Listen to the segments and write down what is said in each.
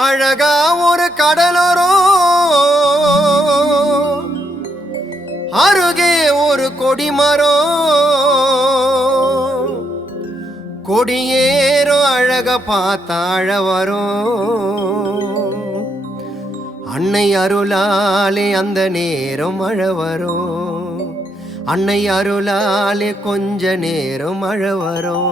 அழகா ஒரு கடலோரம் அருகே ஒரு கொடிமரம் கொடியேறும் அழக பார்த்தாழ வரும் அன்னை அருளாலே அந்த நேரம் மழை வரும் அன்னை அருளாலே கொஞ்ச நேரம் மழை வரும்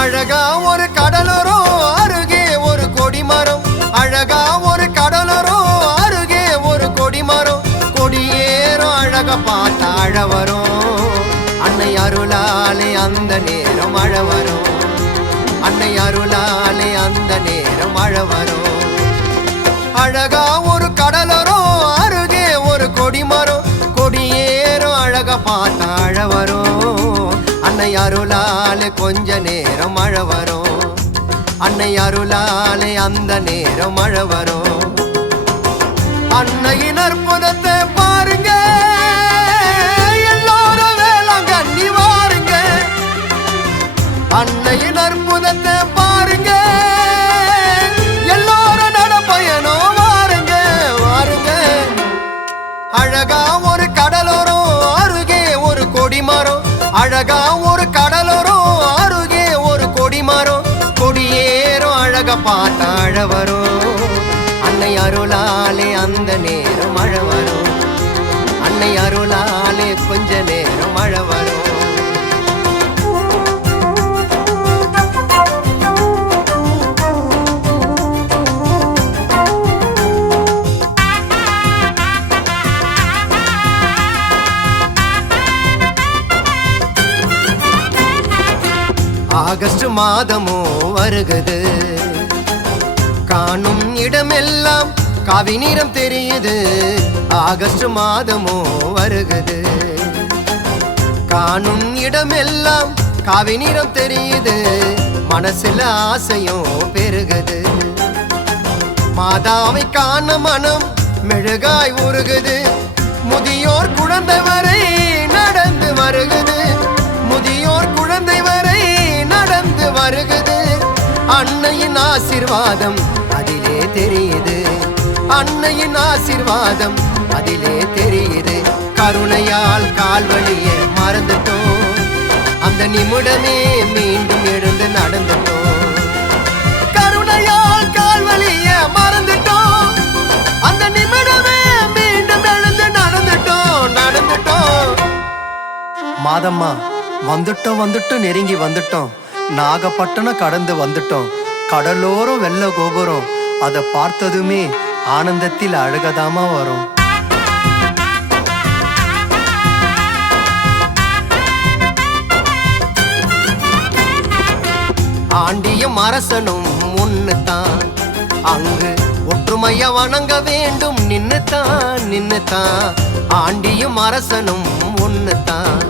அழகா ஒரு கடலோரம் அருகே ஒரு கொடிமரம் அழகா ஒரு கடலோரம் அருகே ஒரு கொடிமரம் கொடியேறும் அழக பார்த்தாழ வரும் அன்னை அருளாலே அந்த நேரம் மழை வரும் அன்னை அருளாலே அந்த நேரம் மழை வரும் அழகா ஒரு கடலோரம் அருகே ஒரு கொடிமரம் கொடியேறும் அழக பார்த்தாழ வரும் அன்னை அருளாலே கொஞ்ச நேரம் மழை வரும் அன்னை அருளாலே அந்த நேரம் மழை வரும் அன்னையின் அற்புதத்தை பாருங்க எல்லாரும் வேளாங்கண்ணி வாருங்க அன்னையின் அற்புதத்தை பாருங்க எல்லாரும் நடப்பயணம் வாருங்க வாருங்க அழகா ஒரு கடலோரம் அருகே ஒரு கொடிமரம் அழகா ஒரு கடலோரம் அருகே ஒரு கொடிமரம் கொடியேறும் அழக பார்த்தாழ வரும் அன்னை அருளாலே அந்த நேரம் மழை வரும் அன்னை அருளாலே கொஞ்ச நேரம் மழை வரும் ஆகஸ்ட் மாதமோ வருகுது காணும் இடமெல்லாம் காவி நிறம் தெரியுது ஆகஸ்ட் மாதமோ வருகுது காணும் இடமெல்லாம் காவி நிறம் தெரியுது மனசுல ஆசையும் பெருகுது மாதாவை காண மனம் மெழுகாய் உருகுது முதியோர் குழந்தை வரை நடந்து வருகுது முதியோர் குழந்தை வரை நடந்து வருகுது அன்னையின் ஆசீர்வாதம் அதிலே தெரியுது அன்னையின் ஆசீர்வாதம் அதிலே தெரியுது கருணையால் கால்வழியை மறந்துட்டோம் அந்த நிமிடமே மீண்டும் எழுந்து நடந்துட்டோம் கருணையால் கால்வழியை மறந்துட்டோம் அந்த நிமிடமே மீண்டும் எழுந்து நடந்துட்டோம் மாதம்மா வந்துட்டோம் நெருங்கி வந்துட்டோம் நாகப்பட்டினம் கடந்து வந்துட்டோம் கடலோரம் வெள்ள கோபுரம் அதை பார்த்ததுமே ஆனந்தத்தில் அழகதாமா வரும் ஆண்டியும் அரசனும் ஒண்ணுதான் அங்கு ஒற்றுமைய வணங்க வேண்டும் நின்னுதான் ஆண்டியும் அரசனும் ஒண்ணுதான்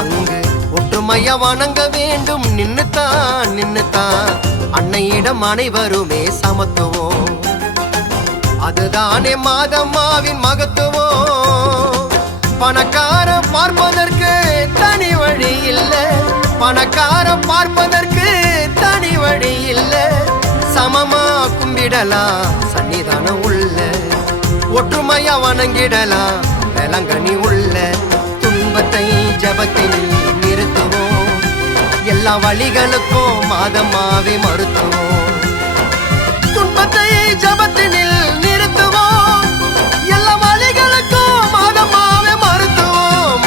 அங்கு ஒற்றுமைய வணங்க வேண்டும் நின்னுதான் அன்னையிடம் அனைவருமே சமத்துவம் அதுதானே மாதம்மாவின் மகத்துவம் பணக்கார பார்ப்பதற்கு தனி வழி இல்லை பணக்கார பார்ப்பதற்கு தனி வழி இல்லை சமமா கும்பிடலாம் சன்னிதானம் உள்ள ஒற்றுமைய வணங்கிடலாம் வேளாங்கண்ணி உள்ள துன்பத்தை ஜபத்தில் நிறுத்துவோம் எல்லா வழிகளுக்கும் மாதம்மாவே மறுத்துவோம் துன்பத்தை ஜபத்தினில் நிறுத்துவோம் எல்லா வழிகளுக்கும் மாதம்மாவே மறுத்துவோம்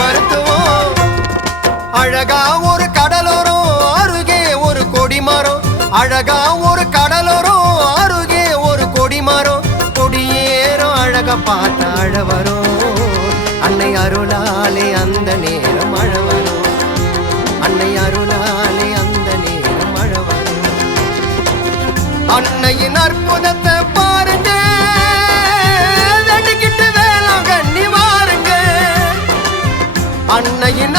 அழகா ஒரு கடலோரம் அருகே ஒரு கொடிமரம் அழகா ஒரு கடலோரம் அருகே ஒரு கொடிமரம் கொடியேறும் அழக பார்த்தாழ வரும் அன்னை அருளாலே அந்த நேரம் மழை வரும் அன்னை அருளாலே அந்த நேரம் மழை வரும் அன்னையின் அற்புதத்தை பாருங்க, வேண்டிக்கிட்டு வேளாங்கண்ணி வாருங்க. அன்னையின்